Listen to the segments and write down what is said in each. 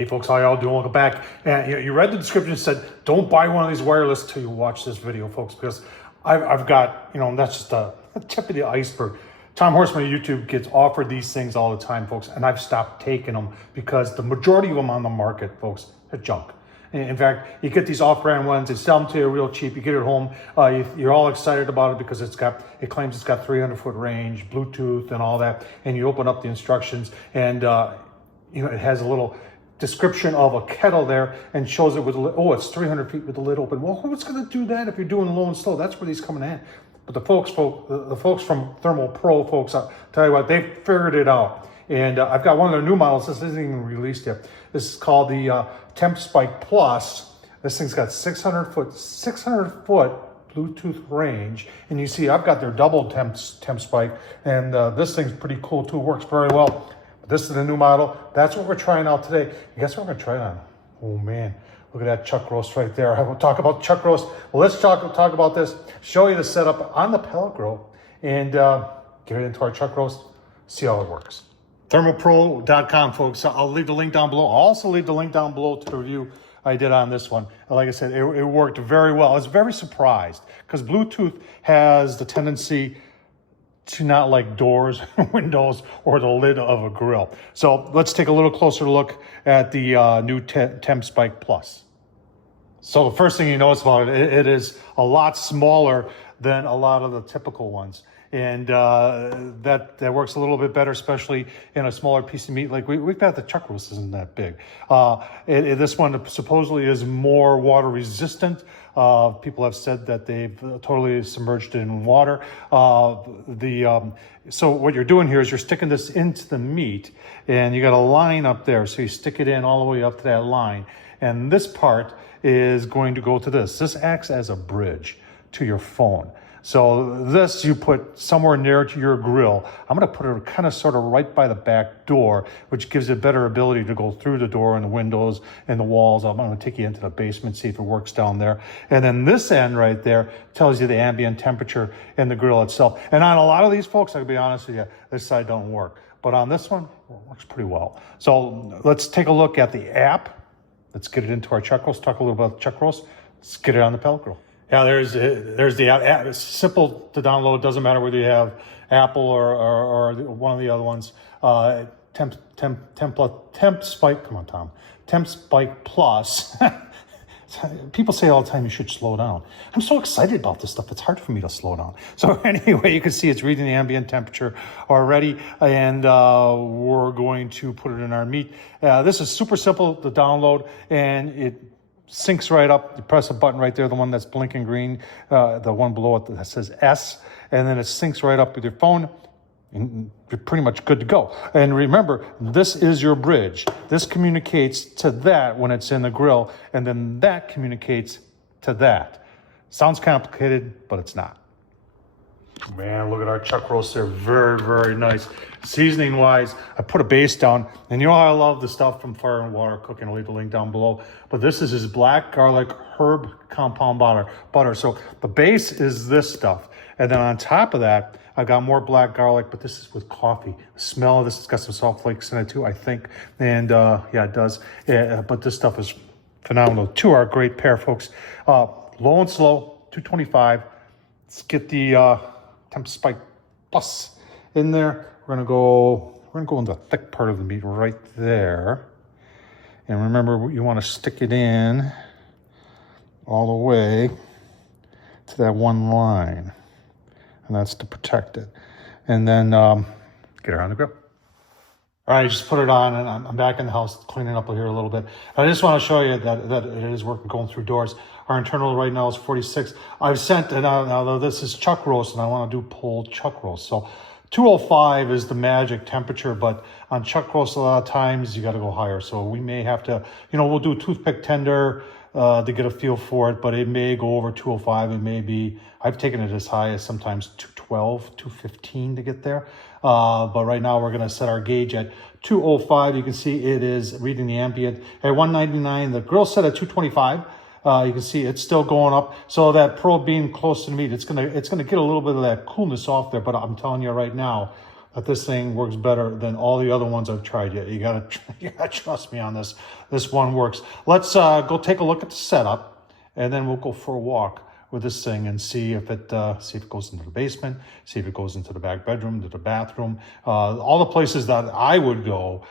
Hey folks, how y'all doing? Welcome back. And you read the description. It said, don't buy one of these wireless till you watch this video, folks, because I've got, that's just a tip of the iceberg. Tom Horseman of YouTube gets offered these things all the time, folks, and I've stopped taking them because the majority of them on the market, folks, are junk. In fact, you get these off-brand ones, they sell them to you real cheap. You get it home, you're all excited about it because it claims it's got 300-foot range, Bluetooth, and all that. And you open up the instructions, and it has a little description of a kettle there and shows it with it's 300 feet with the lid open. Well, who's going to do that if you're doing low and slow? That's where these coming in. But the folks from ThermoPro, folks, I'll tell you what, they figured it out. And I've got one of their new models. This isn't even released yet. This is called the TempSpike Plus. This thing's got 600 foot Bluetooth range. And you see, I've got their double TempSpike, and this thing's pretty cool too. Works very well. This is the new model. That's what we're trying out today. And guess what we're gonna try it on? Oh man, look at that chuck roast right there. I will talk about chuck roast. Well, let's talk about this, show you the setup on the pellet grill, and get it into our chuck roast, see how it works. ThermoPro.com, folks. I'll leave the link down below. I'll also leave the link down below to the review I did on this one. Like I said, it worked very well. I was very surprised because Bluetooth has the tendency to not like doors, windows, or the lid of a grill. So let's take a little closer look at the new TempSpike Plus. So the first thing you notice about it, it is a lot smaller than a lot of the typical ones. And that works a little bit better, especially in a smaller piece of meat. Like we've got the chuck roast isn't that big. This one supposedly is more water resistant. People have said that they've totally submerged it in water. So what you're doing here is you're sticking this into the meat, and you got a line up there. So you stick it in all the way up to that line. And this part is going to go to this. This acts as a bridge to your phone. So this you put somewhere near to your grill. I'm going to put it kind of sort of right by the back door, which gives it better ability to go through the door and the windows and the walls. I'm going to take you into the basement, see if it works down there. And then this end right there tells you the ambient temperature in the grill itself. And on a lot of these, folks, I'll be honest with you, this side don't work. But on this one, it works pretty well. So let's take a look at the app. Let's get it into our chuck roast. Talk a little about the chuck roast. Let's get it on the pellet grill. Yeah, there's the app. It's simple to download. Doesn't matter whether you have Apple or one of the other ones. TempSpike. Come on, Tom. TempSpike Plus. People say all the time you should slow down. I'm so excited about this stuff. It's hard for me to slow down. So anyway, you can see it's reading the ambient temperature already, and we're going to put it in our meat. This is super simple to download, and it syncs right up. You press a button right there, the one that's blinking green, the one below it that says S, and then it syncs right up with your phone, and you're pretty much good to go. And remember, this is your bridge. This communicates to that when it's in the grill, and then that communicates to that. Sounds complicated, but it's not. Man, look at our chuck roast. They're very, very nice. Seasoning wise, I put a base down, and you know how I love the stuff from Fire and Water Cooking. I'll leave the link down below. But this is his black garlic herb compound butter. So the base is this stuff. And then on top of that, I got more black garlic, but this is with coffee. The smell of this has got some salt flakes in it too, I think. And yeah, it does. But this stuff is phenomenal. Two are a great pair, folks. Low and slow, $2.25. Let's get the TempSpike Plus in there. We're gonna go in the thick part of the meat right there. And remember, you want to stick it in all the way to that one line, and that's to protect it. And then get her on the grill. All right, just put it on, and I'm back in the house cleaning up here a little bit. I just want to show you that it is working going through doors. Our internal right now is 46. I've sent, and now this is chuck roast, and I want to do pulled chuck roast. So 205 is the magic temperature, but on chuck roast, a lot of times you got to go higher. So we may have to, we'll do toothpick tender to get a feel for it, but it may go over 205. It may be, I've taken it as high as sometimes 212, 215 to get there. But right now we're going to set our gauge at 205. You can see it is reading the ambient at 199. The grill set at 225. You can see it's still going up. So that probe being close to the meat, it's gonna get a little bit of that coolness off there. But I'm telling you right now, that this thing works better than all the other ones I've tried yet. You gotta trust me on this. This one works. Let's go take a look at the setup, and then we'll go for a walk with this thing and see if it goes into the basement, see if it goes into the back bedroom, to the bathroom, all the places that I would go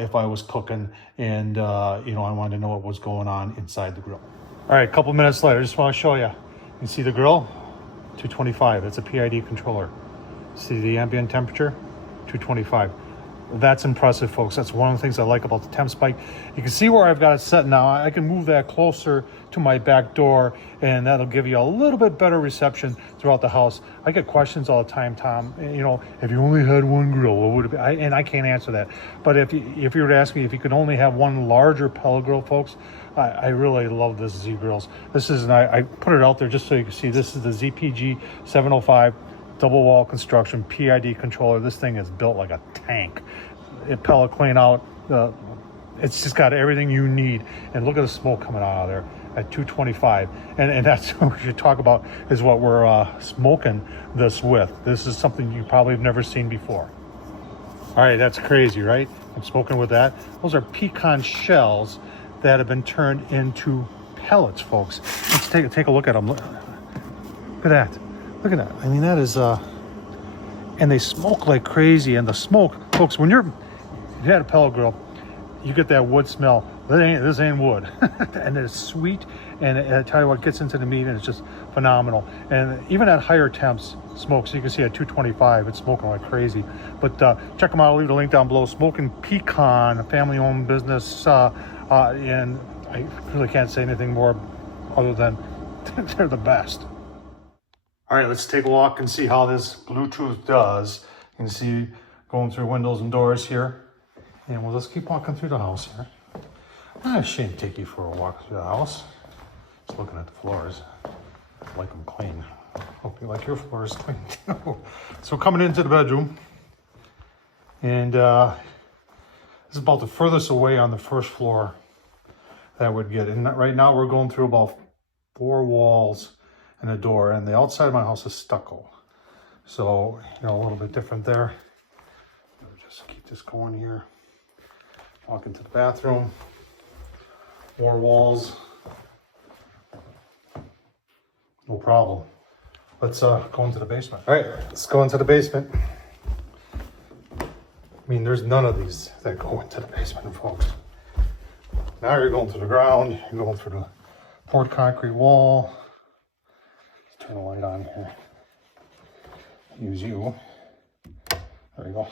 if I was cooking, and you know, I wanted to know what was going on inside the grill. All right, a couple minutes later, I just want to show you. You see the grill, 225. It's a PID controller. See the ambient temperature, 225. That's impressive, folks. That's one of the things I like about the TempSpike. You can see where I've got it set now. I can move that closer to my back door, and that'll give you a little bit better reception throughout the house. I get questions all the time, Tom. You know, if you only had one grill, what would it be? And I can't answer that. But if you were to ask me if you could only have one larger pellet grill, folks, I really love this Z grills. This is, and I put it out there just so you can see. This is the ZPG 705. Double wall construction PID controller. This thing is built like a tank. It pellet clean out. It's just got everything you need. And look at the smoke coming out of there at 225. And that's what we should talk about, is what we're smoking this with. This is something you probably have never seen before. All right, that's crazy, right? I'm smoking with that. Those are pecan shells that have been turned into pellets, folks. Let's take a look at them. Look at that. Look at that. I mean, that is, and they smoke like crazy. And the smoke, folks, if you had a pellet grill, you get that wood smell. This ain't wood. And it's sweet. And I tell you what, gets into the meat, and it's just phenomenal. And even at higher temps, smokes, you can see at 225, it's smoking like crazy. But check them out. I'll leave the link down below. Smoking Pecan, a family-owned business. And I really can't say anything more other than they're the best. All right, let's take a walk and see how this Bluetooth does. You can see going through windows and doors here. And we'll just keep walking through the house here. I'm not ashamed to take you for a walk through the house. Just looking at the floors. I like them clean. Hope you like your floors clean too. So coming into the bedroom. And this is about the furthest away on the first floor that would get. And right now we're going through about 4 walls and a door, and the outside of my house is stucco. So, you know, a little bit different there. Just keep this going here. Walk into the bathroom. More walls. No problem. Let's go into the basement. All right, let's go into the basement. I mean, there's none of these that go into the basement, folks. Now you're going to the ground. You're going through the poured concrete wall. Turn the light on here. Use you. There we go.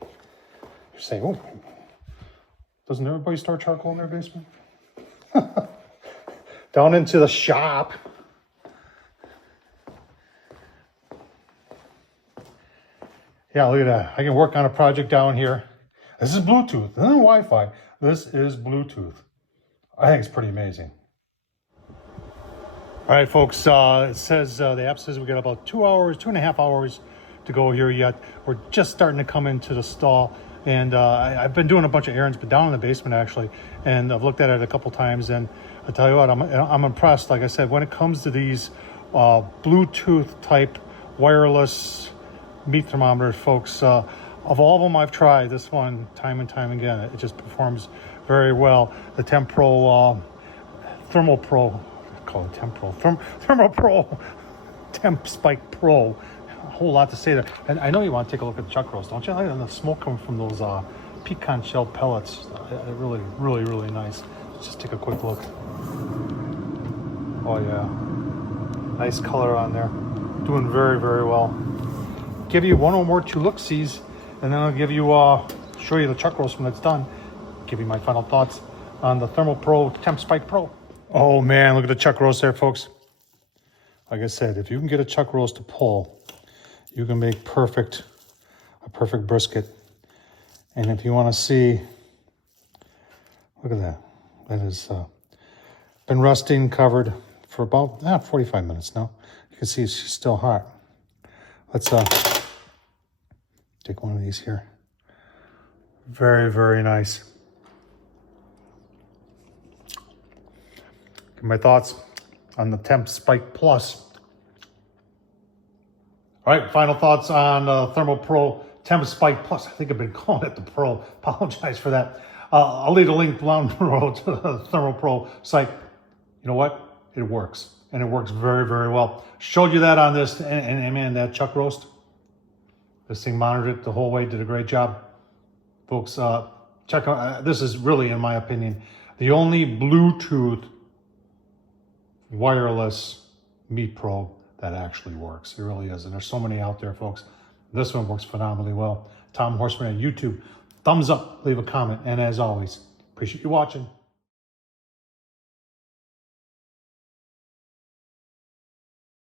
You're saying, oh, doesn't everybody store charcoal in their basement? Down into the shop. Yeah, look at that. I can work on a project down here. This is Bluetooth. This isn't Wi-Fi. This is Bluetooth. I think it's pretty amazing. All right, folks, it says, the app says we got about 2.5 hours to go here yet. We're just starting to come into the stall, and I've been doing a bunch of errands, but down in the basement actually, and I've looked at it a couple times, and I tell you what, I'm impressed. Like I said, when it comes to these Bluetooth type wireless meat thermometers, folks, of all of them I've tried, this one time and time again, it just performs very well. The ThermoPro ThermoPro TempSpike Pro. A whole lot to say there. And I know you want to take a look at the chuck roast, don't you? And the smoke coming from those pecan shell pellets. Really, really, really nice. Let's just take a quick look. Oh yeah. Nice color on there. Doing very, very well. Give you one or more 2 look-sees, and then I'll give you, show you the chuck roast when it's done. Give you my final thoughts on the ThermoPro TempSpike Pro. Oh man, look at the chuck roast there, folks. Like I said, if you can get a chuck roast to pull, you can make a perfect brisket. And if you want to see, look at that. That has been rusting, covered for about 45 minutes now. You can see she's still hot. Let's take one of these here. Very, very nice. My thoughts on the TempSpike Plus. All right, final thoughts on ThermoPro TempSpike Plus. I think I've been calling it the Pro. Apologize for that. I'll leave a link down below to the ThermoPro site. You know what? It works, and it works very, very well. Showed you that on this, and man, that chuck roast, this thing monitored it the whole way, did a great job. Folks, check out, this is really, in my opinion, the only Bluetooth wireless meat probe that actually works. It really is, and there's so many out there, folks. This one works phenomenally well. Tom Horseman at YouTube. Thumbs up, leave a comment, and as always, appreciate you watching.